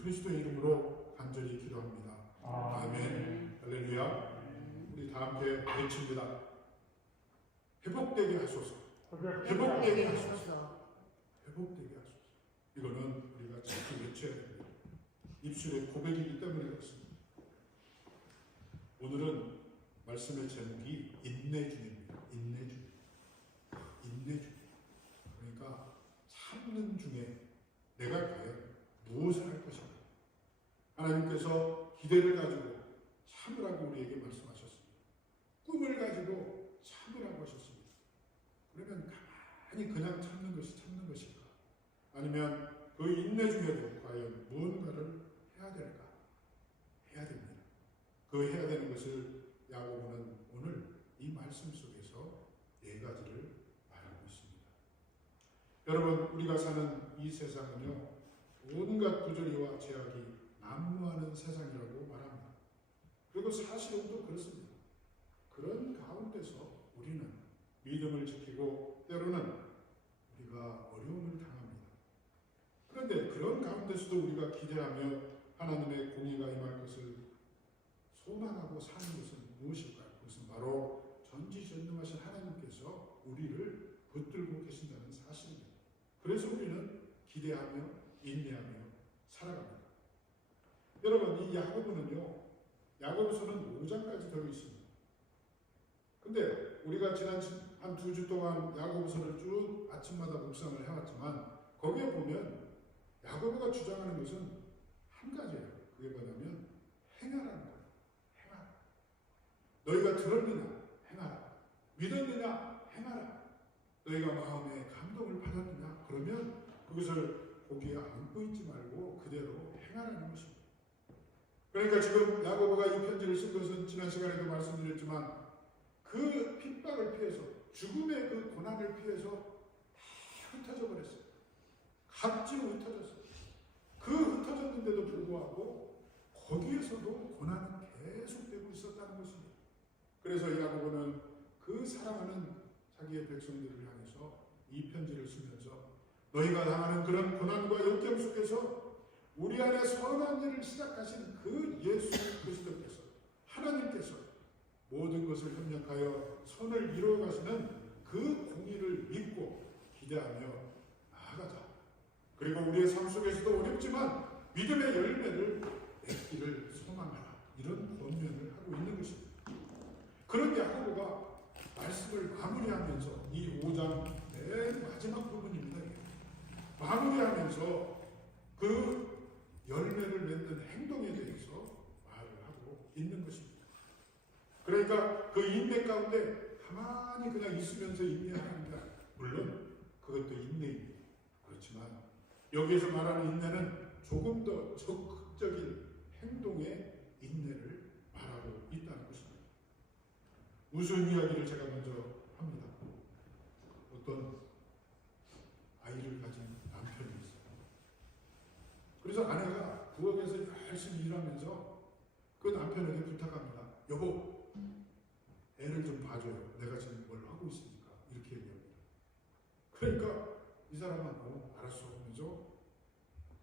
예수 그리스도의 이름으로 간절히 기도합니다. 아멘. 할렐루야. 우리 다 함께 외칩니다. 회복되게 하소서. 회복되게 하소서. 회복되게 하소서. 이거는 우리가 자꾸 외쳐야 됩니다. 입술의 고백이기 때문에 그렇습니다. 오늘은 말씀의 제목이 인내중입니다. 인내중. 인내중. 그러니까 참는 중에 내가 과연 무엇을 할 것인가. 하나님께서 기대를 가지고 참으라고 우리에게 말씀하셨습니다. 꿈을 가지고 참으라고 하셨습니다. 그러면 가만히 그냥 참는 것이 참는 것일까? 아니면 그 인내 중에도 과연 무언가를 해야 될까? 해야 됩니다. 그 해야 되는 것을 야고보는 오늘 이 말씀 속에서 네 가지를 말하고 있습니다. 여러분, 우리가 사는 이 세상은요, 온갖 부조리와 제약이 난무하는 세상이라고 말합니다. 그리고 사실은 또 그렇습니다. 그런 가운데서 우리는 믿음을 지키고 때로는 우리가 어려움을 당합니다. 그런데 그런 가운데서도 우리가 기대하며 하나님의 공의가 임할 것을 소망하고 사는 것은 무엇일까요? 그것은 바로 전지전능하신 하나님께서 우리를 붙들고 계신다는 사실입니다. 그래서 우리는 기대하며 인내하며 살아갑니다. 여러분, 이 야고보는요, 야고보서는 5장까지 되어 있습니다. 근데 우리가 지난 한 2주 동안 야고보서를 쭉 아침마다 묵상을 해왔지만 거기에 보면 야고보가 주장하는 것은 한 가지예요. 그게 뭐냐면 행하라는 거예요. 행하라. 너희가 들었느냐? 행하라. 믿었느냐? 행하라. 너희가 마음에 감동을 받았느냐? 그러면 그것을 거기에 안고 있지 말고 그대로 행하라는 것입니다. 그러니까 지금 야고보가 이 편지를 쓴 것은 지난 시간에도 말씀드렸지만 그 핍박을 피해서 죽음의 그 고난을 피해서 다 흩어져 버렸어요. 각지로 흩어졌어요. 그 흩어졌는데도 불구하고 거기에서도 고난은 계속되고 있었다는 것입니다. 그래서 야고보는 그 사랑하는 자기의 백성들을 향해서 이 편지를 쓰면서 너희가 당하는 그런 고난과 역경 속에서 우리 안에 선한 일을 시작하신 그 예수 그리스도께서 하나님께서 모든 것을 협력하여 선을 이루어가시는 그 공의를 믿고 기대하며 나아가자. 그리고 우리의 삶 속에서도 어렵지만 믿음의 열매를 맺기를 소망하라. 이런 권면을 하고 있는 것입니다. 그런 야고보가 말씀을 마무리하면서 이 5장 맨 마지막 부분입니다. 마무리하면서 그 열매를 맺는 행동에 대해서 말을 하고 있는 것입니다. 그러니까 그 인내 가운데 가만히 그냥 있으면서 인내하는 게 물론 그것도 인내입니다. 그렇지만 여기에서 말하는 인내는 조금 더 적극적인 행동의 인내를 말하고 있다는 것입니다. 무슨 이야기를 제가 먼저 합니다. 어떤 아이를 가진 남편이 있어요. 그래서 아내가 부엌에서 열심히 일하면서 그 남편에게 부탁합니다. 여보, 애를 좀 봐줘요. 내가 지금 뭘 하고 있으니까. 이렇게 얘기합니다. 그러니까 이 사람은 알았어 하면서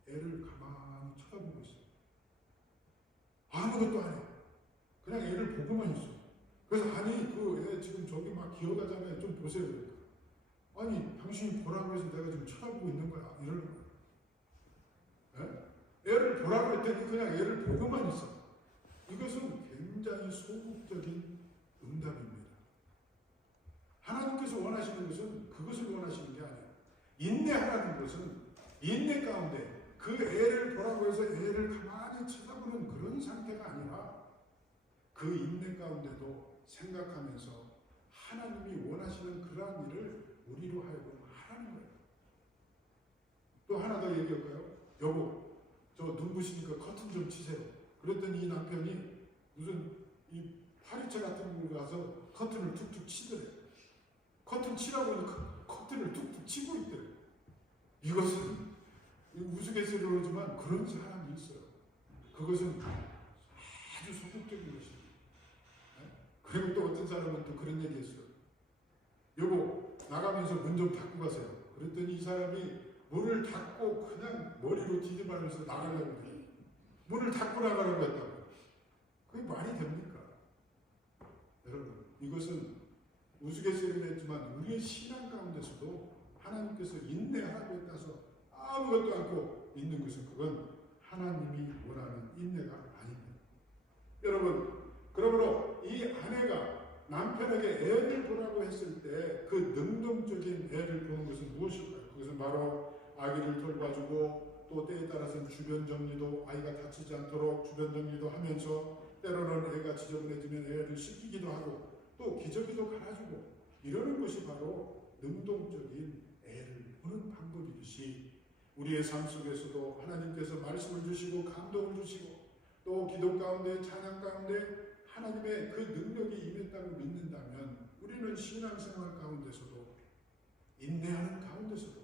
애를 가만히 쳐다보고 있어요. 아무것도 안 해. 그냥 애를 보고만 있어. 그래서 아니 그 애 지금 저기 막 기어가잖아요. 좀 보세요. 그러니까. 아니 당신이 보라고 해서 내가 지금 쳐다보고 있는 거야. 이러는 거예요. 애를 보라고 했더니 그냥 애를 보고만 있어. 이것은 굉장히 소극적인 응답입니다. 하나님께서 원하시는 것은 그것을 원하시는 게 아니에요. 인내하라는 것은 인내 가운데 그 애를 보라고 해서 애를 가만히 쳐다보는 그런 상태가 아니라 그 인내 가운데도 생각하면서 하나님이 원하시는 그러한 일을 우리로 하여금 하라는 거예요. 또 하나 더 얘기할까요? 여보, 저 눈부시니까 커튼 좀 치세요. 그랬더니 이 남편이 무슨 이 파리채 같은 거 가서 커튼을 툭툭 치더래. 커튼 치라고 하니까 커튼을 툭툭 치고 있더래. 이것은 우스갯소리로 그러지만 그런 사람이 있어요. 그것은 아주 소극적인 것입니다. 그리고 또 어떤 사람은 또 그런 얘기 했어요. 여보, 나가면서 문 좀 닫고 가세요. 그랬더니 이 사람이 문을 닫고 그냥 머리로 뒤집어면서 나가려고 해요. 문을 닫고 나가라고 했다고. 그게 말이 됩니까? 여러분, 이것은 우스갯소리를 했지만 우리의 신앙 가운데서도 하나님께서 인내하라고 했다서 아무것도 않고 있는 것은 그건 하나님이 원하는 인내가 아닙니다. 여러분, 그러므로 이 아내가 남편에게 애를 보라고 했을 때 그 능동적인 애를 보는 것은 무엇일까요? 그것은 바로 아기를 돌봐주고 또 때에 따라서는 주변 정리도 아이가 다치지 않도록 주변 정리도 하면서 때로는 애가 지저분해지면 애를 씻기기도 하고 또 기저귀도 갈아주고 이러는 것이 바로 능동적인 애를 보는 방법이듯이 우리의 삶 속에서도 하나님께서 말씀을 주시고 감동을 주시고 또 기도 가운데 찬양 가운데 하나님의 그 능력이 임했다고 믿는다면 우리는 신앙생활 가운데서도 인내하는 가운데서도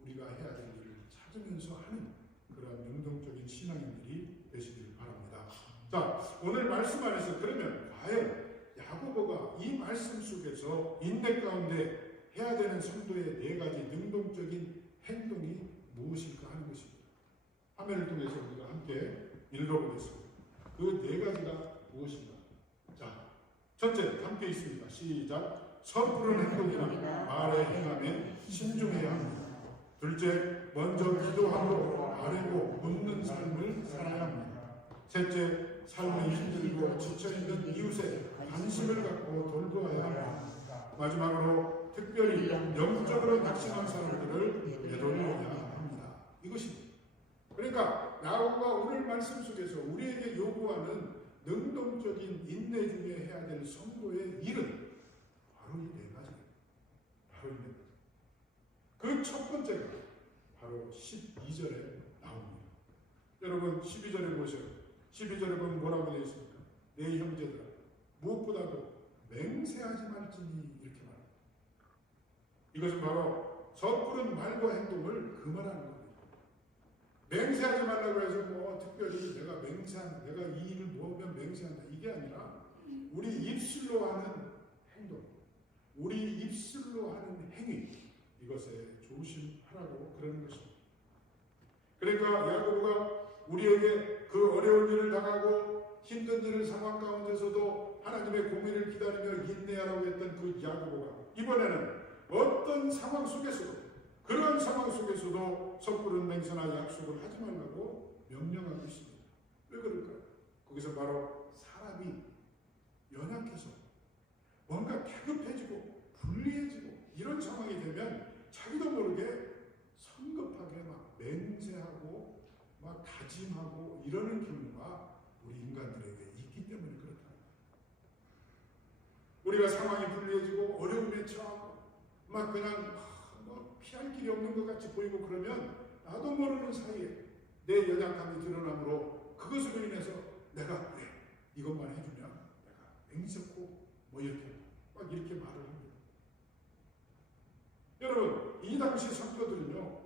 우리가 해야 될 일을 찾으면서 하는 그런 능동적인 신앙인들이 되시길 바랍니다. 자, 오늘 말씀 안에서 그러면 과연 야고보가 이 말씀 속에서 인내 가운데 해야 되는 성도의 네 가지 능동적인 행동이 무엇일까 하는 것입니다. 화면을 통해서 우리가 함께 읽어보겠습니다. 그 네 가지가 무엇인가? 자, 첫째, 함께 있습니다. 시작. 섣부른 행동이나 말에 행함에 신중해야 합니다. 둘째, 먼저 기도하고 아뢰고 묻는 삶을 살아야 합니다. 셋째, 삶이 힘들고 지쳐있는 이웃에 관심을 갖고 돌보아야 합니다. 마지막으로 특별히 영적으로 낙심한 사람들을 되돌려야 합니다. 이것입니다. 그러니까 야고보가 오늘 말씀 속에서 우리에게 요구하는 능동적인 인내 중에 해야 될 성도의 일은 바로 이 네 가지입니다. 바로 이 네 가지. 그 첫 번째가 바로 12절에 나옵니다. 여러분 12절에 보세요. 12절에 보면 뭐라고 되어 있습니까? 내 형제들아 무엇보다도 맹세하지 말지니 이렇게 말합니다. 이것은 바로 섣부른 말과 행동을 금하라는 겁니다. 맹세하지 말라고 해서 뭐 특별히 내가 이 일을 모으면 맹세한다 이게 아니라 우리 입술로 하는 행동, 우리 입술로 하는 행위 이것에 조심하라고 그러는 것입니다. 그러니까 야고보가 우리에게 그 어려운 일을 당하고 힘든 일을 상황 가운데서도 하나님의 공의를 기다리며 인내하라고 했던 그 야고보가 이번에는 어떤 상황 속에서도 그런 상황 속에서도 섣부른 맹세나 약속을 하지 말라고 명령하고 있습니다. 왜 그럴까요? 거기서 바로 사람이 연약해서 뭔가 다급해지고 불리해지고 이런 상황이 되면 자기도 모르게 성급하게 막 맹세하고 막 다짐하고 이러는 경우가 우리 인간들에게 있기 때문에 그렇다. 우리가 상황이 불리해지고 어려움에 처하고 막 그냥 피할 길이 없는 것 같이 보이고 그러면 나도 모르는 사이에 내 연약함이 드러나므로 그것으로 인해서 내가 그래 이것만 해주면 내가 맹세코 뭐 이렇게 막 이렇게 말을 합니다. 여러분 이 당시 성도들은요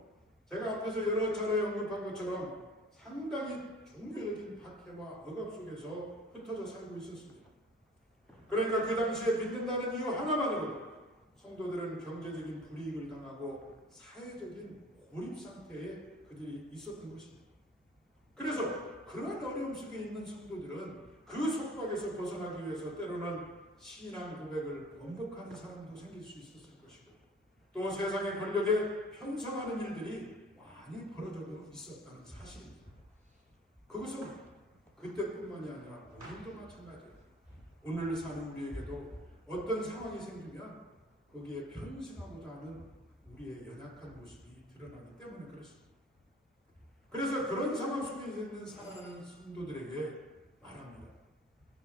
제가 앞에서 여러 차례 언급한 것처럼 상당히 종교적인 박해와 억압 속에서 흩어져 살고 있었습니다. 그러니까 그 당시에 믿는다는 이유 하나만으로 성도들은 경제적인 불이익을 당하고 사회적인 고립 상태에 그들이 있었던 것입니다. 그래서 그런 어려움 속에 있는 성도들은 그 속박에서 벗어나기 위해서 때로는 신앙 고백을 번복하는 사람도 생길 수 있었을 것이고 또 세상의 권력에 편성하는 일들이 많이 벌어져 있었다는 사실입니다. 그것은 그때뿐만이 아니라 오늘도 마찬가지예요. 오늘 사는 우리에게도 어떤 상황이 생기면 거기에 편승하고자 하는 우리의 연약한 모습이 드러나기 때문에 그렇습니다. 그래서 그런 상황 속에 있는 살아가는 성도들에게 말합니다.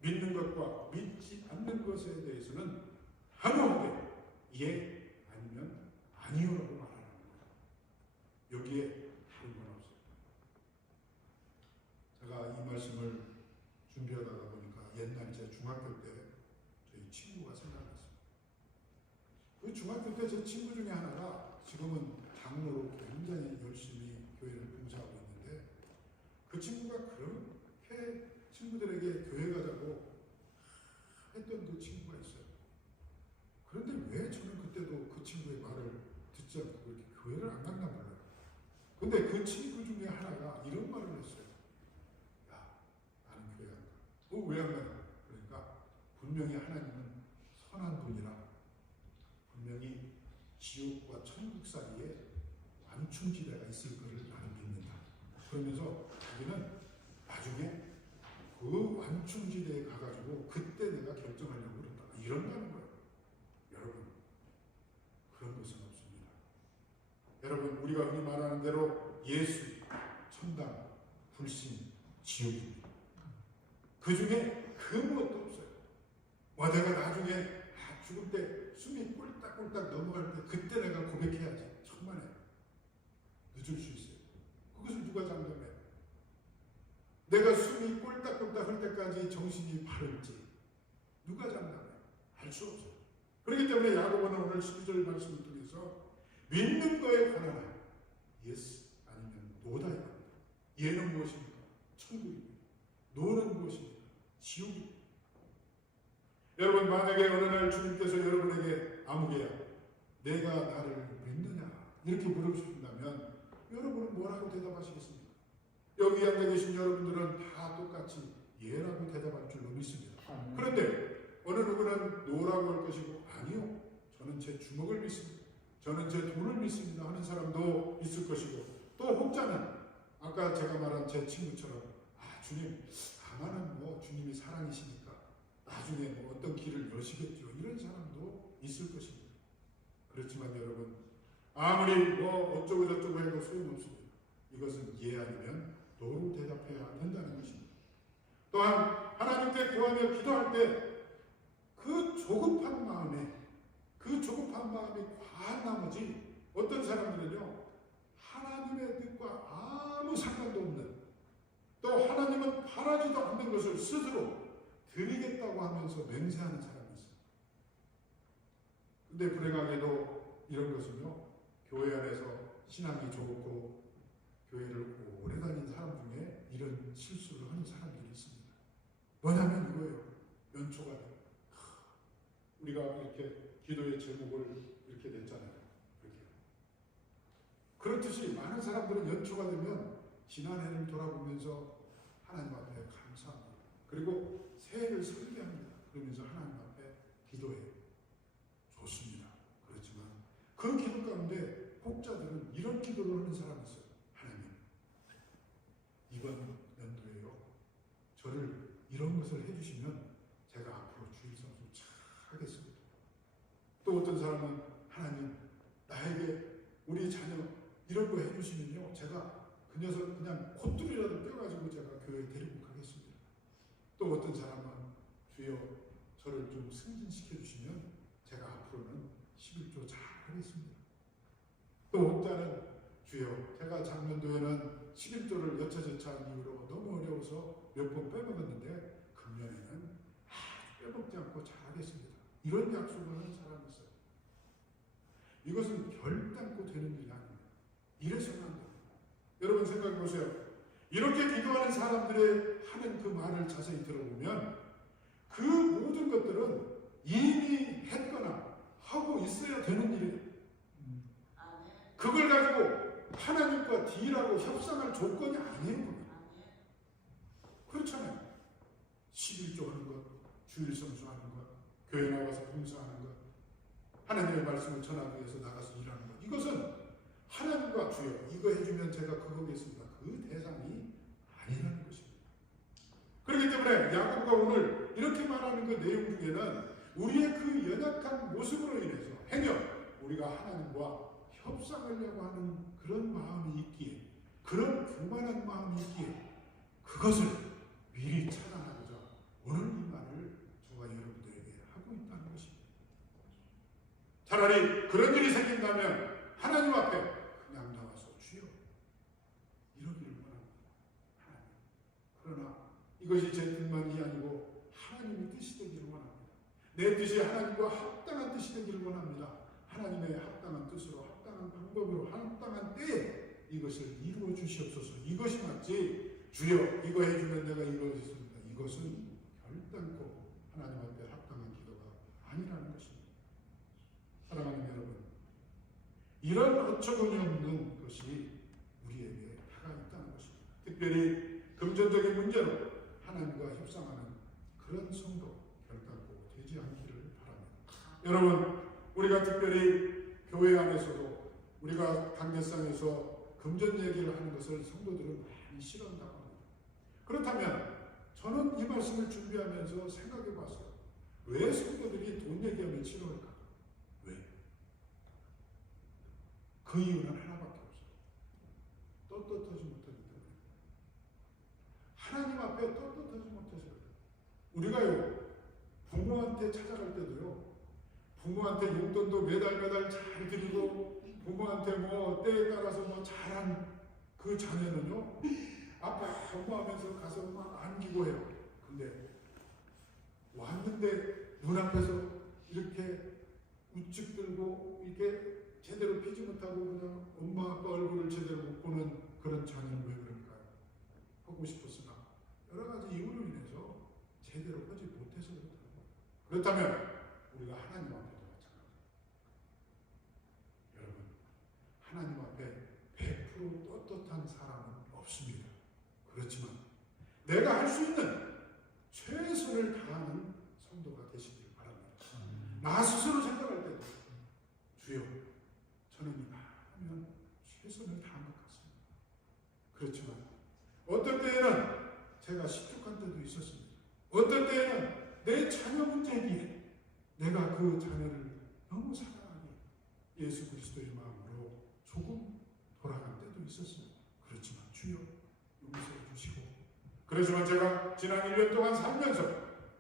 믿는 것과 믿지 않는 것에 대해서는 단호하게 예 아니면 아니요라고 말하는 거예요. 여기에 다른 건 없어요. 제가 이 말씀을 준비하다가 보니까 옛날 제 중학교 때 저희 친구가 생각났어요. 그 중학교 때 제 친구 중에 하나가 지금은 장로로 굉장히 열심히 교회를 봉사하고 있는데 그 친구가 그렇게 친구들에게 교회 가자고 했던 그 친구가 있어요. 그런데 왜 저는 그때도 그 친구의 말을 듣지 않고 그렇게 교회를 안 갔나 몰라요. 근데 그 친구 중에 하나가 이런 말을 했어요. 왜 안 가냐? 그러니까 분명히 하나님은 선한 분이라 분명히 지옥과 천국 사이에 완충지대가 있을 것을 나는 믿는다. 그러면서 자기는 나중에 그 완충지대에 가가지고 그때 내가 결정하려고 그런다. 이런다는 거예요. 여러분, 그런 것은 없습니다. 여러분, 우리가 흔히 말하는 대로 예수, 천당, 불신, 지옥입니다. 그 중에 그 무엇도 없어요. 내가 나중에 죽을 때 숨이 꼴딱꼴딱 넘어갈 때 그때 내가 고백해야지. 천만에 늦을 수 있어요. 그것을 누가 장담해요? 내가 숨이 꼴딱꼴딱 할 때까지 정신이 바를지 누가 장담해요? 알 수 없어요. 그렇기 때문에 야고보는 오늘 12절 말씀을 통해서 믿는 거에 관하나 예스 아니면 노다 이겁니다. 예는 무엇입니까? 천국입니다. 노는 무엇입니까? 지옥입니다. 여러분, 만약에 어느 날 주님께서 여러분에게 아무개야 내가 나를 믿느냐 이렇게 물으신다면 여러분은 뭐라고 대답하시겠습니까? 여기 앉아 계신 여러분들은 다 똑같이 예라고 대답할 줄로 믿습니다. 그런데 어느 누구는 노라고 할 것이고 아니요, 저는 제 주먹을 믿습니다. 저는 제 돈을 믿습니다 하는 사람도 있을 것이고, 또 혹자는 아까 제가 말한 제 친구처럼 주님, 아마는 주님이 사랑이시니까 나중에 어떤 길을 여시겠죠, 이런 사람도 있을 것입니다. 그렇지만 여러분, 아무리 어쩌고 저쩌고 해도 소용없습니다. 이것은 예 아니면 노로 대답해야 된다는 것입니다. 또한 하나님께 구하며 기도할 때 그 조급한 마음이 과한 나머지 어떤 사람들은요, 하나님의 뜻과 아무 상관도 없는, 또 하나님은 바라지도 않는 것을 스스로 드리겠다고 하면서 맹세하는 사람이 있어요. 근데 불행하게도 이런 것은요, 교회 안에서 신앙이 좋고 교회를 오래 다닌 사람 중에 이런 실수를 하는 사람들이 있습니다. 뭐냐면 이거예요. 연초가 돼요. 우리가 이렇게 기도의 제목을 이렇게 냈잖아요. 이렇게. 그렇듯이 많은 사람들은 연초가 되면 지난해를 돌아보면서 하나님 앞에 감사합니다. 그리고 새해를 설계합니다. 그러면서 하나님 앞에 기도해요. 좋습니다. 그렇지만 그 기도 가운데 혹자들은 이런 기도를 하는 사람이 있어요. 하나님, 이번 연도에요, 저를 이런 것을 해주시면 제가 앞으로 주일 성수 잘 하겠습니다. 또 어떤 사람은 하나님, 나에게 우리 자녀 이런 거 해주시면요, 제가 그 녀석 그냥 콧줄이라도 떼가지고 제가 교회에 데리고 가겠습니다. 또 어떤 사람은 주여 저를 좀 승진시켜 주시면 제가 앞으로는 11조 잘 하겠습니다. 또 혹자는 주여 제가 작년도에는 11조를 여차저차한 이유로 너무 어려워서 몇 번 빼먹었는데 금년에는 빼먹지 않고 잘 하겠습니다. 이런 약속을 하는 사람이 있어요. 이것은 결단코 되는 일이 아닙니다. 이래서는 안 됩니다. 여러분 생각해 보세요. 이렇게 기도하는 사람들의 하는 그 말을 자세히 들어보면 그 모든 것들은 이미 했거나 하고 있어야 되는 일이에요. 그걸 가지고 하나님과 딜하고 협상할 조건이 아니에요. 그렇잖아요. 11조 하는 것, 주일 성수하는 것, 교회 나가서 봉사하는 것, 하나님의 말씀을 전하기 위해서 나가서 일하는 것, 이것은 하나님과 주여 이거 해주면 제가 그거겠습니다. 그 대상이 아니라는 것입니다. 그렇기 때문에 야고보가 오늘 이렇게 말하는 그 내용 중에는 우리의 그 연약한 모습으로 인해서 행여 우리가 하나님과 협상하려고 하는 그런 마음이 있기에, 그런 교만한 마음이 있기에 그것을 미리 차단하고자 오늘 이 말을 저와 여러분들에게 하고 있다는 것입니다. 차라리 그런 일이 생긴다면 하나님 앞에 그냥 나와서 주여 이러기를 원합니다. 하나님. 그러나 이것이 제 뜻만이 아니고 하나님의 뜻이 되기를 원합니다. 내 뜻이 하나님과 합당한 뜻이 되기를 원합니다. 하나님의 합당한 뜻으로, 합당한 방법으로, 합당한 때에 이것을 이루어 주시옵소서. 이것이 맞지 주여 이거 해주면 내가 이거 했습니다. 이것은 결단코 하나님 앞에 합당한 기도가 아니라는 것입니다. 사랑하는 여러분, 이런 어처구니 없는 것이 우리에게 다가 있다는 것입니다. 특별히 금전적인 문제로 하나님과 협상하는 그런 성도 결단코 되지 않기를 바랍니다. 여러분, 우리가 특별히 교회 안에서도 우리가 강대상에서 금전 얘기를 하는 것을 성도들은 많이 싫어한다고 합니다. 그렇다면 저는 이 말씀을 준비하면서 생각해 봤어요. 왜 성도들이 돈 얘기하면 싫어할까? 왜? 그 이유는 하나밖에 없어요. 떳떳하지 못하기 때문에. 하나님 앞에 떳떳하지 못해서 우리가요, 부모한테 찾아갈 때도요, 부모한테 용돈도 매달 잘 드리고 부모한테 뭐 때에 따라서 뭐 잘한 그 자녀는요, 아빠 엄마 하면서 가서 막 안기고 해요. 근데 왔는데 눈앞에서 이렇게 우측 들고 이렇게 제대로 피지 못하고 그냥 엄마 아빠 얼굴을 제대로 못 보는 그런 자녀는 왜 그럴까요? 하고 싶었으나 여러 가지 이유로 인해서 제대로 하지 못해서 그렇다는 거예요. 그렇다면 우리가 하나님 앞에도 마찬가지입니다. 여러분, 하나님 앞에 100% 떳떳한 사람은 없습니다. 그렇지만 내가 할 수 있는 최선을 다하는 성도가 되시길 바랍니다. 나 스스로 생각할 때도 주여, 저는 이만하면 최선을 다한 것 같습니다. 그렇지만 어떤 때에는 제가 실족한 때도 있었습니다. 어떤 때에는 내 자녀 문제기에 내가 그 자녀를 너무 사랑하니 예수 그리스도의 마음으로 조금 돌아간 때도 있었습니다. 그렇지만 주여 용서해 주시고, 그렇지만 제가 지난 1년 동안 살면서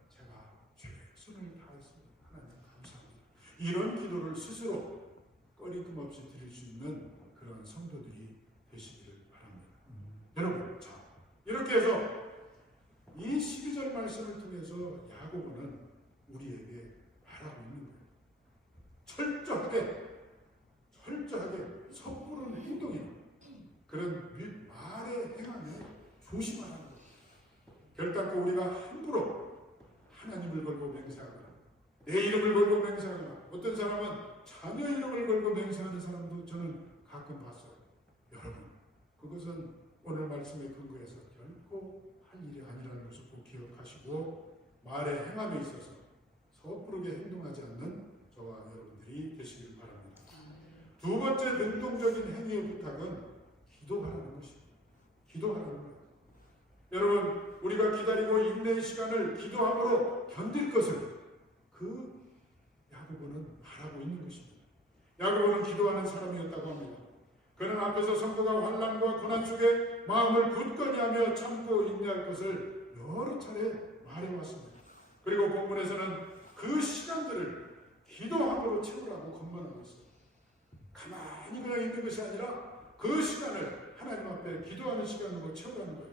제가 최선을 다했습니다. 하나님 감사합니다. 이런 기도를 스스로 꺼리낌 없이 드릴 수 있는 그런 성도들이 되시기를 바랍니다. 여러분, 자, 이렇게 해서 이 12절 말씀을 통해서 야고보는 우리에게 말하고 있는 거예요. 철저하게 섣부른 행동이 그런 말의 행함에 조심하라는 거예요. 결단코 우리가 함부로 하나님을 걸고 맹세하거나 내 이름을 걸고 맹세하거나, 어떤 사람은 자녀 이름을 걸고 맹세하는 사람도 저는 가끔 봤어요. 여러분, 그것은 오늘 말씀의 근거에서 결코 할 일이 아니라는 것을 꼭 기억하시고 말의 행함에 있어서 섣부르게 행동하지 않는 저와 여러분들이 되시길 바랍니다. 두 번째 능동적인 행위의 부탁은 기도하라는 것입니다. 기도하라는 거예요. 여러분, 우리가 기다리고 인내의 시간을 기도함으로 견딜 것을 그 야고보는 말하고 있는 것입니다. 야고보는 기도하는 사람이었다고 합니다. 그는 앞에서 성도가 환난과 고난 속에 마음을 굳건히 하며 참고 인내할 것을 여러 차례 말해왔습니다. 그리고 본문에서는 그 시간들을 기도함으로 채우라고 권면하고 있습니다. 가만히 그냥 있는 것이 아니라 그 시간을 하나님 앞에 기도하는 시간으로 채우라는 거예요.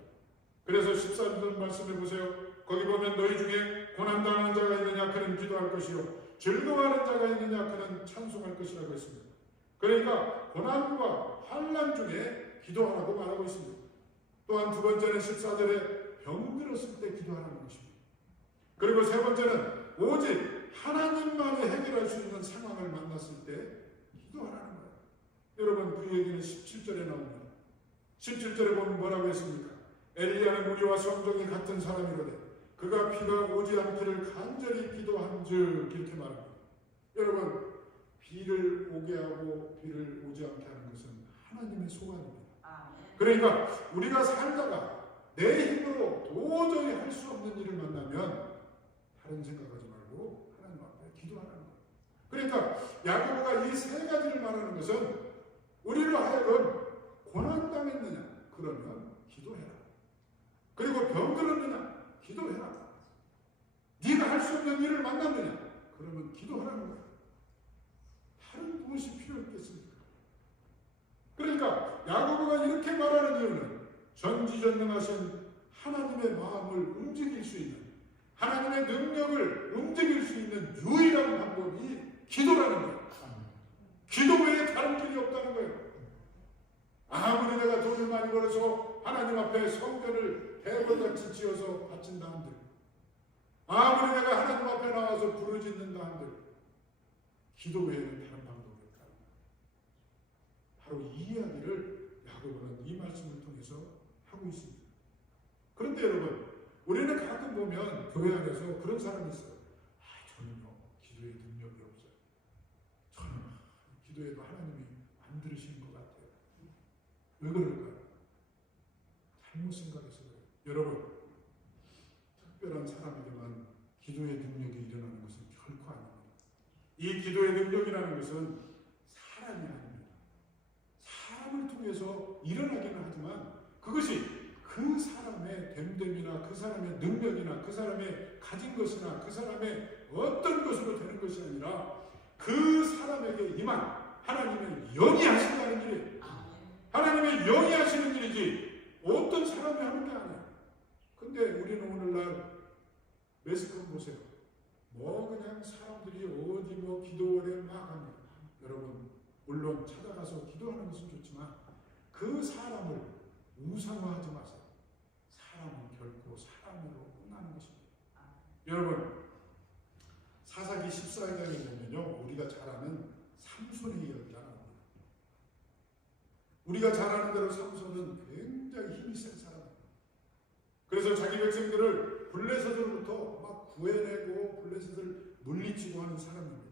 그래서 14절 말씀해 보세요. 거기 보면 너희 중에 고난당하는 자가 있느냐 그는 기도할 것이요 즐거워하는 자가 있느냐 그는 찬송할 것이라고 했습니다. 그러니까 고난과 환난 중에 기도하라고 말하고 있습니다. 또한 두 번째는 14절에 병들었을 때 기도하라는 것입니다. 그리고 세 번째는 오직 하나님만이 해결할 수 있는 상황을 만났을 때 기도하라는 거예요. 여러분, 그 얘기는 17절에 나옵니다. 17절에 보면 뭐라고 했습니까? 엘리야는 우리와 성정이 같은 사람이로되 그가 비가 오지 않기를 간절히 기도한즉, 이렇게 말합니다. 여러분, 비를 오게 하고 비를 오지 않게 하는 것은 하나님의 소관입니다. 그러니까 우리가 살다가 내 힘으로 도저히 할 수 없는 일을 만나면 다른 생각하지 말고 하나님 앞에 기도하라는 거예요. 그러니까 야고보가 이 세 가지를 말하는 것은 우리로 하여금 고난당했느냐 그러면 기도해라. 그리고 병들었느냐 기도해라. 네가 할 수 없는 일을 만났느냐 그러면 기도하라는 거예요. 다른 무엇이 필요했겠습니까? 그러니까 야고보가 이렇게 말하는 이유는 전지전능하신 하나님의 마음을 움직일 수 있는, 하나님의 능력을 움직일 수 있는 유일한 방법이 기도라는 거예요. 기도 외에 다른 길이 없다는 거예요. 아무리 내가 돈을 많이 벌어서 하나님 앞에 성전을 대궐같이 지어서 바친다 한들, 아무리 내가 하나님 앞에 나와서 부르짖는다 한들 기도 외에는 다른 방법이 없다는 거예요. 바로 이 이야기를 야고보는 이 말씀을 통해서 하고 있습니다. 그런데 여러분, 우리는 가끔 가끔 보면 교회 안에서 그런 사람이 있어요. 저는요 기도에 능력이 없어요. 저는 기도해도 하나님이 안 들으시는 것 같아요. 왜 그럴까요? 잘못 생각해서 그래요. 여러분, 특별한 사람에게만 기도의 능력이 일어나는 것은 결코 아닙니다. 이 기도의 능력이라는 것은 사람이 아닙니다. 사람을 통해서 일어나기는 하지만 그것이 그 사람의 됨됨이나 그 사람의 능력이나 그 사람의 가진 것이나 그 사람의 어떤 것으로 되는 것이 아니라 그 사람에게 임한 하나님의 영이 하신다는 일이에요. 하나님의 영이 하시는 일이지 어떤 사람이 하는 게 아니에요. 근데 우리는 오늘날 매스컴 보세요. 뭐 그냥 사람들이 어디 뭐 기도원에 막 합니다. 여러분 물론 찾아가서 기도하는 것은 좋지만 그 사람을 우상화하지 마세요. 사람은 결코 사람으로 끝나는 것입니다. 여러분 사사기 14장에 보면요 우리가 잘 아는 삼손의 이야기가 나옵니다. 우리가 잘 아는 대로 삼손은 굉장히 힘이 센 사람입니다. 그래서 자기 백성들을 블레셋으로부터 막 구해내고 블레셋을 물리치고 하는 사람입니다.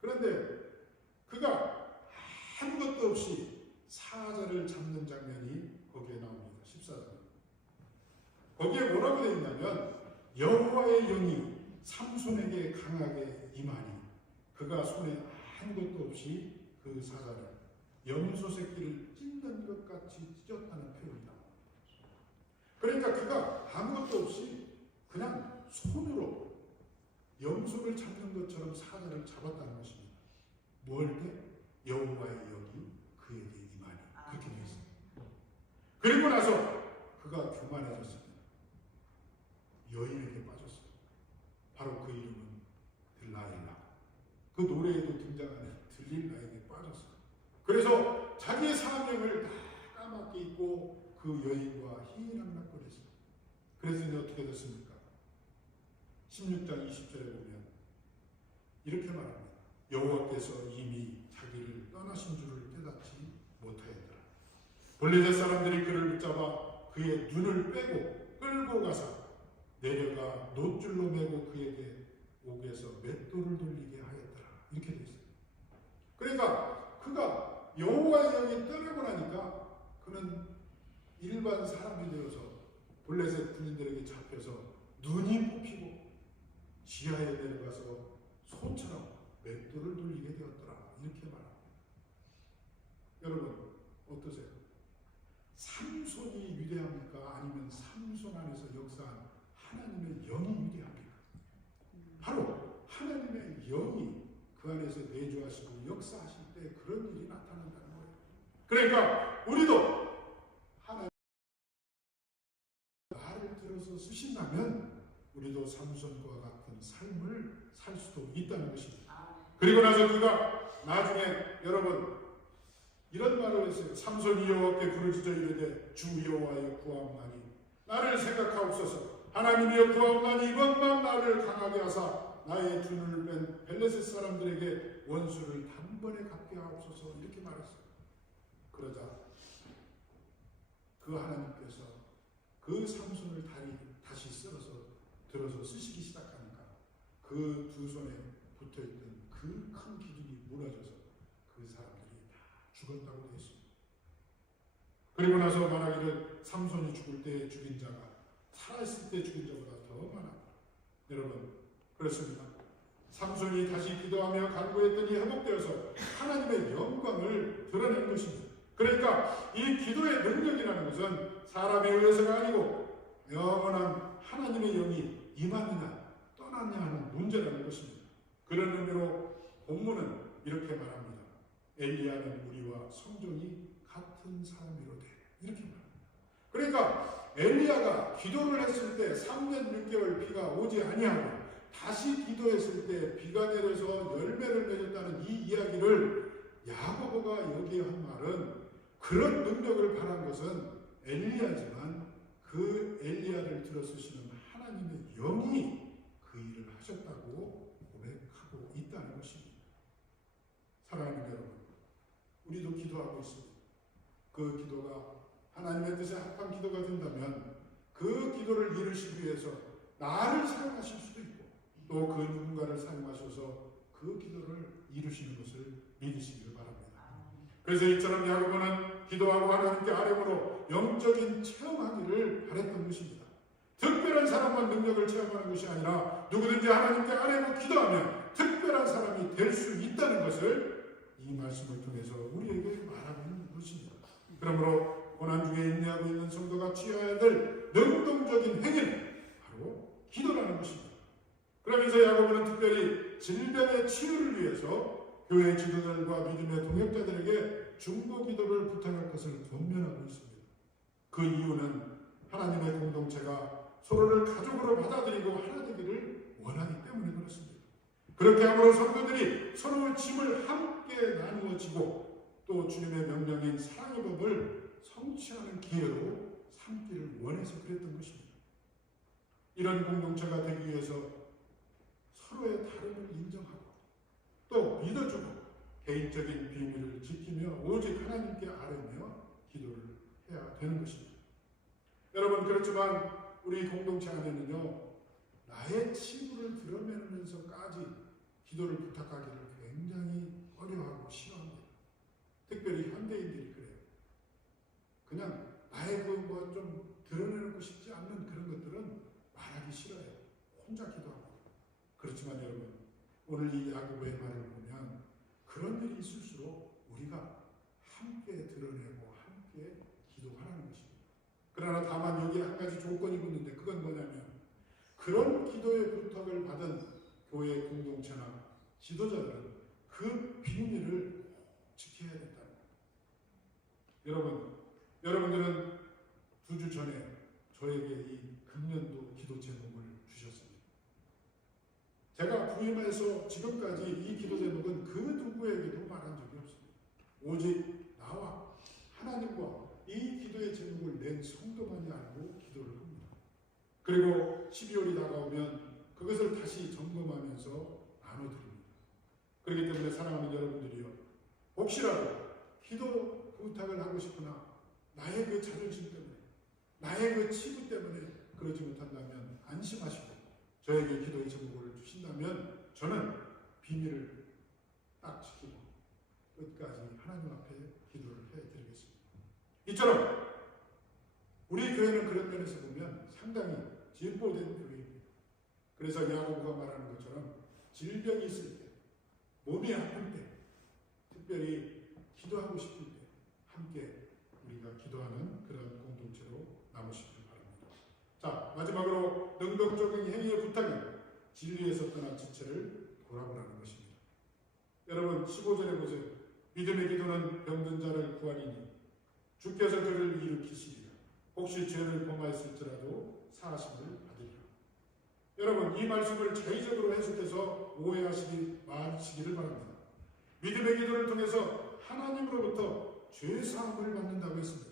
그런데 그가 아무것도 없이 사자를 잡는 장면이 거기에 나옵니다. 14장. 거기에 뭐라고 되어 있냐면 여호와의 영이 삼손에게 강하게 임하니 그가 손에 아무것도 없이 그 사자를 염소 새끼를 찢는 것 같이 찢었다는 표현이 나옵니다. 그러니까 그가 아무것도 없이 그냥 손으로 염소를 잡는 것처럼 사자를 잡았다는 것입니다. 뭘 때? 여호와의 영이 그에게 임하니 그렇게 되어 있습니다. 그리고 나서 그가 교만해졌습니다. 여인에게 빠졌어요. 바로 그 이름은 들라일라. 그 노래에도 등장하는 들릴라에게 빠졌어요. 그래서 자기의 사명을 다 까맣게 잊고 그 여인과 희희낙낙거렸어요. 그래서 이제 어떻게 됐습니까? 16장 20절에 보면 이렇게 말합니다. 여호와께서 이미 자기를 떠나신 줄을 깨닫지 못하였더라. 블레셋 사람들이 그를 붙잡아 그의 눈을 빼고 끌고 가서 내려가 놋줄로 매고 그에게 옥에서 맷돌을 돌리게 하였더라. 이렇게 되어 있어요. 그러니까 그가 여호와의 영이 떠나고 나니까 그는 일반 사람이 되어서 블레셋 군인들에게 잡혀서 눈이 뽑히고 지하에 내려가서 소처럼 맷돌을 돌리게 되었더라. 이렇게 말합니다. 여러분 어떠세요? 삼손이 위대합니까? 아니면 삼손 안에서 역사한 하나님의 영이 위대합니까? 바로 하나님의 영이 그 안에서 내주하시고 역사하실 때 그런 일이 나타난다는 거예요. 그러니까 우리도 하나님 말을 들어서 쓰신다면 우리도 삼손과 같은 삶을 살 수도 있다는 것입니다. 그리고 나서 그가 나중에 여러분 이런 말을 했어요. 삼손이 여호와께 부르짖어 이르되 주 여호와여 구하옵나니 나를 생각하옵소서. 하나님이여 구하옵나니 이번 밤 나를 강하게 하사 나의 두 눈을 뺀 블레셋 사람들에게 원수를 단번에 갚게 하옵소서. 이렇게 말했어요. 그러자 그 하나님께서 그 삼손을 다시 들어서 쓰시기 시작하니까 그 두 손에 붙어있던 그 큰 기둥이 무너져서 그 사람들이 다 죽었다고 되어 있습니다. 그리고 나서 말하기를 삼손이 죽을 때 죽인 자가 살아있을 때 죽인 자보다 더 많아. 여러분 그렇습니다. 삼손이 다시 기도하며 간구했더니 회복되어서 하나님의 영광을 드러낸 것입니다. 그러니까 이 기도의 능력이라는 것은 사람에 의해서가 아니고 영원한 하나님의 영이 임하느냐 떠났냐 하는 문제라는 것입니다. 그런 의미로 본문은 이렇게 말합니다. 엘리야는 우리와 성정이 같은 사람이로되 이렇게 말합니다. 그러니까 엘리야가 기도를 했을 때 3년 6개월 비가 오지 아니하고 다시 기도했을 때 비가 내려서 열매를 맺었다는 이 이야기를 야고보가 여기에 한 말은 그런 능력을 바란 것은 엘리야지만 그 엘리야를 들어쓰시는 하나님의 영이 그 일을 하셨다고 고백하고 있다는 것입니다. 사랑하는 여러분, 우리도 기도하고 있습니다. 그 기도가 하나님의 뜻에 합한 기도가 된다면 그 기도를 이룰 이루시기 위해서 나를 사용하실 수도 있고 또 그 누군가를 사용하셔서 그 기도를 이루시는 것을 믿으시기를 바랍니다. 그래서 이처럼 야고보는 기도하고 하나님께 아뢰므로 영적인 체험하기를 바랬던 것입니다. 특별한 사람만 능력을 체험하는 것이 아니라 누구든지 하나님께 아뢰고 기도하면 특별한 사람이 될 수 있다는 것을 이 말씀을 통해서 우리에게 말하고 있는 것입니다. 그러므로 고난 중에 인내하고 있는 성도가 취해야 될 능동적인 행위는 바로 기도라는 것입니다. 그러면서 야고보는 특별히 질병의 치유를 위해서 교회 지도자들과 믿음의 동역자들에게 중보 기도를 부탁할 것을 권면하고 있습니다. 그 이유는 하나님의 공동체가 서로를 가족으로 받아들이고 하나 되기를 원하기 때문에 그렇습니다. 그렇게 함으로 성도들이 서로의 짐을 함께 나누어 지고 또 주님의 명령인 사랑의 법을 성취하는 기회로 삼기를 원해서 그랬던 것입니다. 이런 공동체가 되기 위해서 서로의 다름을 인정하고 또 믿어주고 개인적인 비밀을 지키며 오직 하나님께 아뢰며 기도를 해야 되는 것입니다. 여러분, 그렇지만 우리 공동체 안에는요, 나의 치부를 드러내면서까지 기도를 부탁하기를 굉장히 어려워하고 싫어합니다. 특별히 현대인들이 그래요. 그냥 나의 그 뭐 좀 드러내고 싶지 않는 그런 것들은 말하기 싫어요. 혼자 기도하고. 그렇지만 여러분, 오늘 이 야고보의 말을 보면 그런 일이 있을수록 우리가 함께 드러내고 함께 기도하라는 것입니다. 그러나 다만 여기에 한 가지 조건이 붙는데 그건 뭐냐면 그런 기도의 부탁을 받은 교회 공동체나 지도자들은 그 비밀을 지켜야 된다는 거예요. 여러분들은 2주 전에 저에게 이 금년도 기도 제목을 주셨습니다. 제가 부임해서 지금까지 이 기도 제목은 그 누구에게도 말한 적이 없습니다. 오직 나와 하나님과 이 기도의 제목을 낸 성도만이 알고 기도를 합니다. 그리고 12월이 다가오면 그것을 다시 점검하면서 나눠드립니다. 그렇기 때문에 사랑하는 여러분들이요, 혹시라도 기도 부탁을 하고 싶으나 나의 그 자존심 때문에 나의 그 치부 때문에 그러지 못한다면 안심하시고 저에게 기도의 제목을 주신다면 저는 비밀을 딱 지키고 끝까지 하나님 앞에 기도를 해드리겠습니다. 이처럼 우리 교회는 그런 면에서 보면 상당히 진보된 교회입니다. 그래서 야고보가 말하는 것처럼 질병이 있을 때, 몸이 아플 때, 특별히 기도하고 싶을 때 함께 우리가 기도하는 그런 공동체로 남으시길 바랍니다. 자, 마지막으로 능동적인 행위의 부탁은 진리에서 떠난 지체를 돌아보라는 것입니다. 여러분, 15절에 보세요. 믿음의 기도는 병든 자를 구하리니 주께서 그를 일으키시리라. 혹시 죄를 범하였을지라도 사하심을 받으리라. 여러분, 이 말씀을 자의적으로 해석해서 오해하시기 마시기를 바랍니다. 믿음의 기도를 통해서 하나님으로부터 죄사함을 받는다고 했습니다.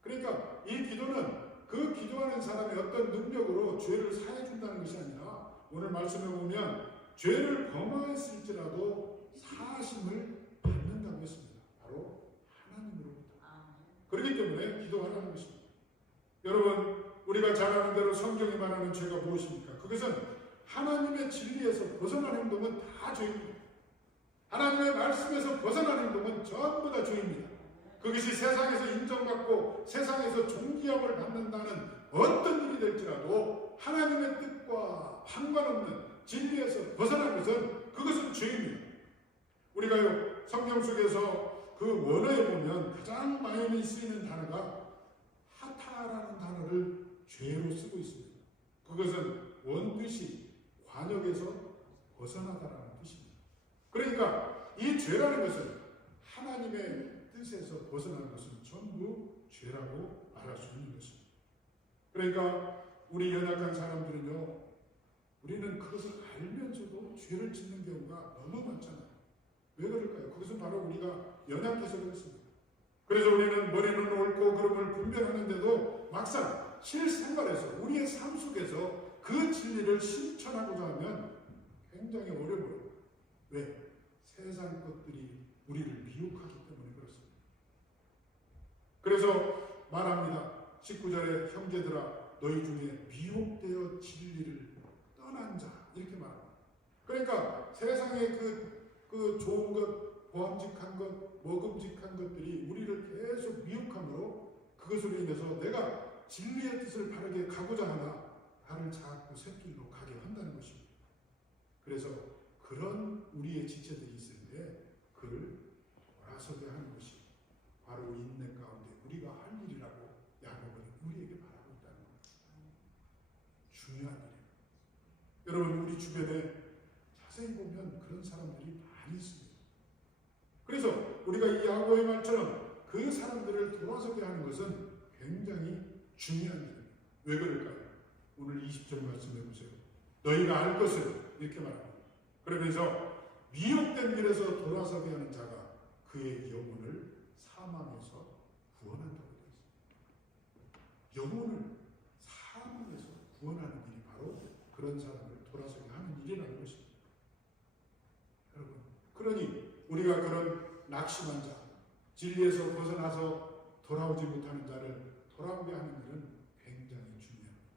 그러니까 이 기도는 그 기도하는 사람의 어떤 능력으로 죄를 사해준다는 것이 아니라 오늘 말씀에 보면 죄를 범하였을지라도 사하심을 받는다고 했습니다. 바로 하나님으로부터. 그렇기 때문에 기도하라는 것입니다. 여러분, 우리가 잘 아는 대로 성경이 말하는 죄가 무엇입니까? 그것은 하나님의 진리에서 벗어난 행동은 다 죄입니다. 하나님의 말씀에서 벗어난 행동은 전부 다 죄입니다. 그것이 세상에서 인정받고 세상에서 존귀함을 받는다는 어떤 일이 될지라도 하나님의 뜻과 상관없는 진리에서 벗어난 것은 그것은 죄입니다. 우리가요, 성경 속에서 그 원어에 보면 가장 많이 쓰이는 단어가 하타라는 단어를 죄로 쓰고 있습니다. 그것은 원뜻이 관역에서 벗어나다라는 뜻입니다. 그러니까 이 죄라는 것은 하나님의 뜻에서 벗어나는 것은 전부 죄라고 말할 수 있는 것입니다. 그러니까 우리 연약한 사람들은요, 우리는 그것을 알면서도 죄를 짓는 경우가 너무 많잖아요. 왜 그럴까요? 그것은 바로 우리가 연약해서 그렇습니다. 그래서 우리는 머리는 옳고 그름을 분별하는데도 막상 실생활에서 우리의 삶 속에서 그 진리를 실천하고자 하면 굉장히 어려워요. 왜? 세상 것들이 우리를 미혹하기 때문에 그렇습니다. 그래서 말합니다. 19절에 형제들아 너희 중에 미혹되어 진리를 떠난 자, 이렇게 말합니다. 그러니까 세상의 그 좋은 것, 보암직한 것, 먹음직한 것들이 우리를 계속 미혹함으로 그것으로 인해서 내가 진리의 뜻을 바르게 가고자 하나 나를 자꾸 샛길로 가게 한다는 것입니다. 그래서 그런 우리의 지체들이 있을 때 그를 돌아서게 하는 것이 바로 인내 가운데 우리가 할 일이라고 야곱은 우리에게 말하고 있다는 겁니다. 중요한 일이에요. 여러분, 우리 주변에 자세히 보면 그런 사람들이 많이 있습니다. 그래서 우리가 이 야곱의 말처럼 그 사람들을 돌아서게 하는 것은 굉장히 중요한 일입니다. 왜 그럴까요? 오늘 20절 말씀해 보세요. 너희가 알 것을, 이렇게 말합니다. 그러면서 미혹된 길에서 돌아서게 하는 자가 그의 영혼을 사망에서 구원한다고 되어 있습니다. 영혼을 사망에서 구원하는 일이 바로 그런 사람을 돌아서게 하는 일이라는 것입니다. 여러분, 그러니 우리가 그런 낙심한 자, 진리에서 벗어나서 돌아오지 못하는 자를 돌아오게 하는 일은 굉장히 중요합니다.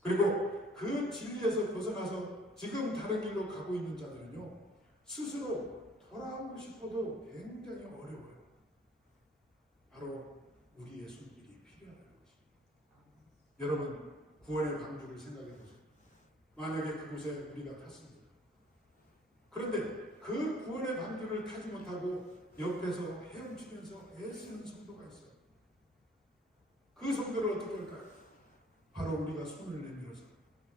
그리고 그 진리에서 벗어나서 지금 다른 길로 가고 있는 자들은요, 스스로 돌아오고 싶어도 굉장히 어려워요. 바로 우리의 손길이 필요하다는 것입니다. 여러분, 구원의 방주를 생각해 보세요. 만약에 그곳에 우리가 탔습니다. 그런데 그 구원의 방주를 타지 못하고 옆에서 헤엄치면서 애쓰는 성도가 있어요. 그 성도를 어떻게 할까요? 바로 우리가 손을 내밀어서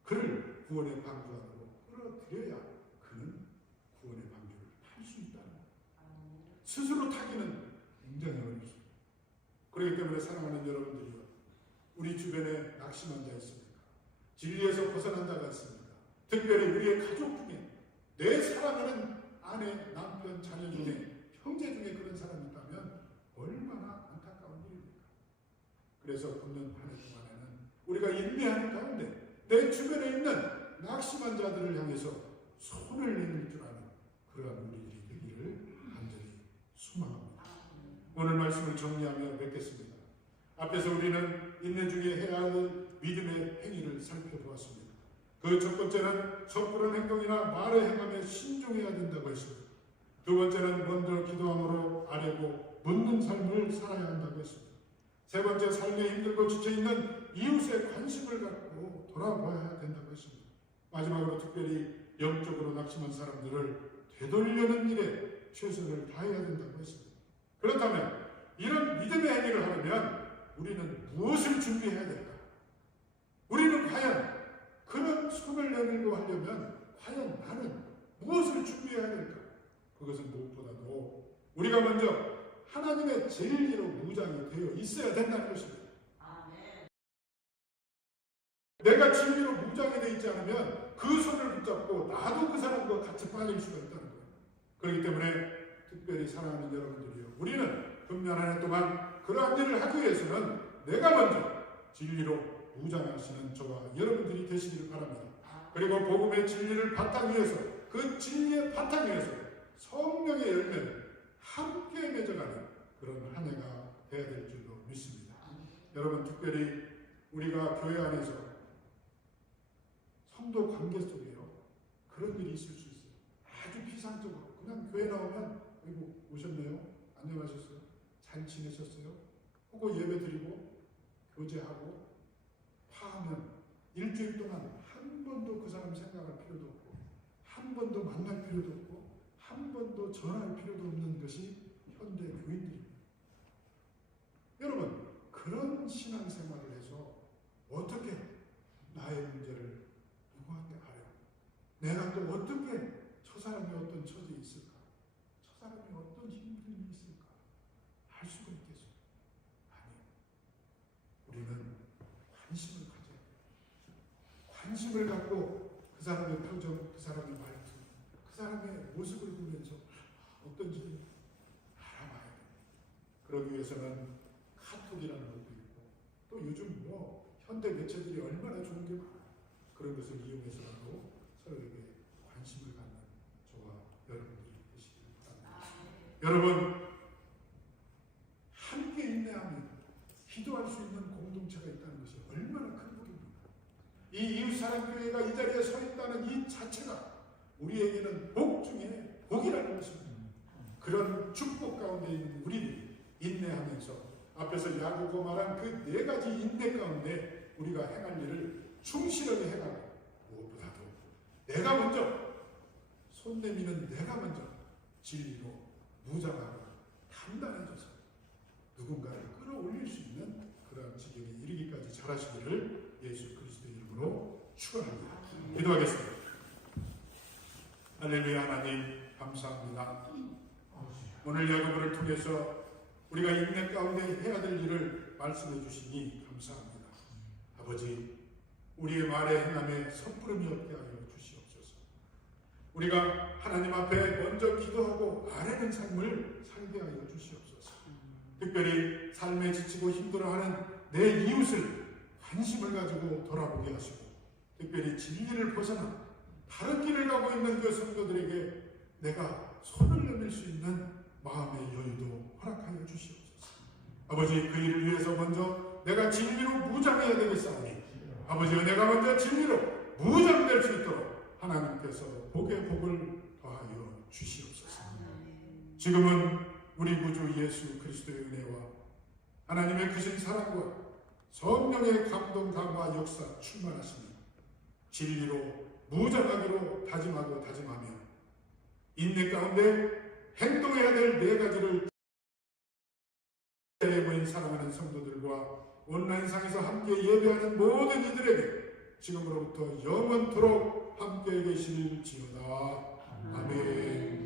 그를 구원의 방주 안으로 끌어들여야 그는 구원의 방주를 탈 수 있다는 거예요. 스스로 타기는 굉장히 어렵습니다. 그렇기 때문에 사랑하는 여러분들이요, 우리 주변에 낙심한 자 있습니까? 진리에서 벗어난 자가 있습니까? 특별히 우리의 가족 중에 내 사랑하는 아내, 남편, 자녀 중에, 형제 중에 그런 사람이 있다면 얼마나 안타까운 일입니까? 그래서 붙는 한 해 동안에는 우리가 인내하는 가운데 내 주변에 있는 낙심한 자들을 향해서 손을 내밀 줄 아는 그러한 우리들이 되기를 간절히 소망합니다. 오늘 말씀을 정리하며 뵙겠습니다. 앞에서 우리는 인내 중에 해야 할 믿음의 행위를 살펴보았습니다. 그 첫 번째는 섣부른 행동이나 말의 행함에 신중해야 된다고 했습니다. 두 번째는 먼저 기도함으로 아뢰고 묻는 삶을 살아야 한다고 했습니다. 세 번째, 삶에 힘들고 지쳐있는 이웃의 관심을 갖고 돌아봐야 된다고 했습니다. 마지막으로 특별히 영적으로 낙심한 사람들을 되돌려는 일에 최선을 다해야 된다고 했습니다. 그렇다면 이런 믿음의 행위를 하려면 우리는 무엇을 준비해야 될까? 우리는 과연 그런 손을 내밀고 하려면 과연 나는 무엇을 준비해야 될까? 그것은 무엇보다도 우리가 먼저 하나님의 진리로 무장이 되어 있어야 된다는 것입니다. 아멘. 내가 진리로 무장이 되어 있지 않으면 그 손을 붙잡고 나도 그 사람과 같이 빠질 수가 있다는 거예요. 그렇기 때문에 특별히 사랑하는 여러분들이요, 우리는 금년 한 해 동안 그러한 일을 하기 위해서는 내가 먼저 진리로 무장하시는 저와 여러분들이 되시기를 바랍니다. 그리고 복음의 진리를 바탕 위에서, 그 진리의 바탕 위에서 성령의 열매를 함께 맺어가는 그런 한 해가 되어야 될 줄로 믿습니다. 여러분, 특별히 우리가 교회 안에서 성도 관계 속에요, 그런 일이 있을 수 있어요. 아주 피상적으로 그냥 교회 나오면 아이고 오셨네요, 안녕하셨어요, 잘 지내셨어요, 혹은 예배 드리고 교제하고 파하면 일주일 동안 한 번도 그 사람 생각할 필요도 없고, 한 번도 만날 필요도 없고, 한 번도 전화할 필요도 없는 것이 현대 교인들입니다. 여러분, 그런 신앙생활을 해서 어떻게 나의 문제를 누구한테 아뢰고, 내가 또 어떻게 저 사람이 어떤 처지에 있을까, 저 사람이 어떤 힘든 일이 있을까 알 수가 있겠어요? 아니요. 우리는 관심을 가져야 돼요. 관심을 갖고 그 사람의 표정, 그 사람의 말투, 그 사람의 모습을 보면서 어떤지 알아봐야 돼요. 그러기 위해서는 카톡이라는 것도 있고, 또 요즘 현대 매체들이 얼마나 좋은 게 많아요. 그런 것을 이용해서라도 서로에게 관심을 갖는 저와 여러분들이 되시길 바랍니다. 여러분, 함께 인내하며 기도할 수 있는 공동체가 있다는 것이 얼마나 큰 복입니까? 이 이웃사랑교회가 이 자리에 서 있다는 이 자체가 우리에게는 복 중에 복이라는 것입니다. 그런 축복 가운데 있는 우리들이 인내하면서 앞에서 야고보 말한 그 네 가지 인내 가운데 우리가 행할 일을 충실하게 해가고, 무엇보다도 내가 먼저 손 내미는 내가 먼저 진리로 무장하고 단단해져서 누군가를 끌어올릴 수 있는 그런 지경에 이르기까지 잘하시기를 예수 그리스도의 이름으로 축원합니다. 기도하겠습니다. 할렐루야. 하나님 감사합니다. 오늘 야고보를 통해서 우리가 인내 가운데 해야 될 일을 말씀해 주시니 감사합니다. 아버지, 우리의 말에 행함에 섣부름이 없게 하여 주시옵소서. 우리가 하나님 앞에 먼저 기도하고 아뢰는 삶을 살게 하여 주시옵소서. 특별히 삶에 지치고 힘들어하는 내 이웃을 관심을 가지고 돌아보게 하시고, 특별히 진리를 벗어나 다른 길을 가고 있는 그 성도들에게 내가 손을 내밀 수 있는 마음의 여유도 허락하여 주시옵소서. 아버지, 그 일을 위해서 먼저 내가 진리로 무장해야 되겠사오니 아버지가 내가 먼저 진리로 무장될 수 있도록 하나님께서 복의 복을 더하여 주시옵소서. 지금은 우리 구주 예수 그리스도의 은혜와 하나님의 크신 사랑과 성령의 감동, 감화, 역사 충만하시니 진리로 무장하기로 다짐하고 다짐하며 인내 가운데 행동해야 될 네 가지를 모인 사랑하는 성도들과 온라인상에서 함께 예배하는 모든 이들에게 지금으로부터 영원토록 함께 계실지어다. 아멘.